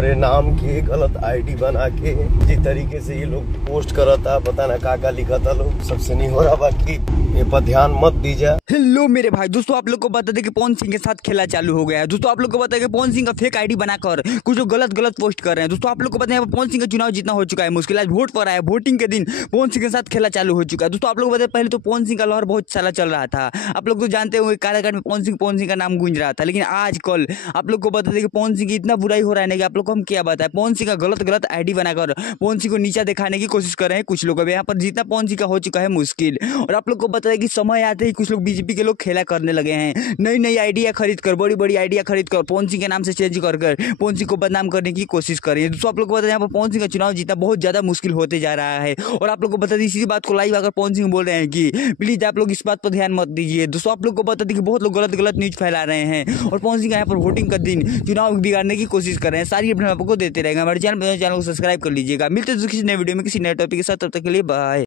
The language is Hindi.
मेरे नाम की गलत आईडी बना के जिस तरीके से ये लोग पोस्ट करता, पता ना का लिखा था लोग, सबसे नहीं हो रहा। बाकी ये पर ध्यान मत दीजिए। हेलो मेरे भाई दोस्तों, आप लोग को बता दें कि पवन सिंह के साथ खेला चालू हो गया है। दोस्तों आप लोग को बता दें कि पवन सिंह का फेक आईडी बनाकर कुछ लोग गलत पोस्ट कर रहे हैं। दोस्तों आप लोग को पता है पवन सिंह का चुनाव जीतना हो चुका है मुश्किल। आज वोट पर आया, वोटिंग के दिन पवन सिंह के साथ खेला चालू हो चुका है। दोस्तों आप लोग को बता दें पहले तो पवन सिंह का लहर बहुत सारा चल रहा था। आप लोग तो जानते होंगे कारागार में पवन सिंह का नाम गूंज रहा था। लेकिन आज कल आप लोग को बता दें कि पवन सिंह की इतना बुराई हो रहा है कि आप लोग को हम क्या बताएं। पवन सिंह का गलत आईडी बनाकर पवन सिंह को नीचा दिखाने की कोशिश कर रहे हैं कुछ लोग। अब यहाँ पर जीतना पवन सिंह का हो चुका है मुश्किल। और आप लोग को बता दें कि समय आते ही कुछ लोग बीजेपी के लोग खेला करने लगे हैं। नई आइडिया खरीद कर, बड़ी आइडिया खरीद कर पवन सिंह के नाम से चेंज कर पवन सिंह को बदनाम करने की कोशिश कर रही है। दोस्तों आप लोग को बता दें यहाँ पर पवन सिंह का चुनाव जीतना बहुत ज्यादा मुश्किल होते जा रहा है। और आप लोग को बता दें इसी बात को लाइव अगर पवन सिंह बोल रहे हैं कि प्लीज आप लोग इस बात पर ध्यान मत दीजिए। दोस्तों आप लोग को बता दें कि बहुत लोग गलत न्यूज फैला रहे हैं और पवन सिंह यहाँ पर वोटिंग का दिन चुनाव बिगाड़ने की कोशिश कर रहे हैं। सारी अपने आपको देते रहेंगे। हमारे चैनल को सब्सक्राइब कर लीजिएगा। मिलते हैं किसी नए वीडियो में किसी नए टॉपिक के साथ, तब तक के लिए बाय।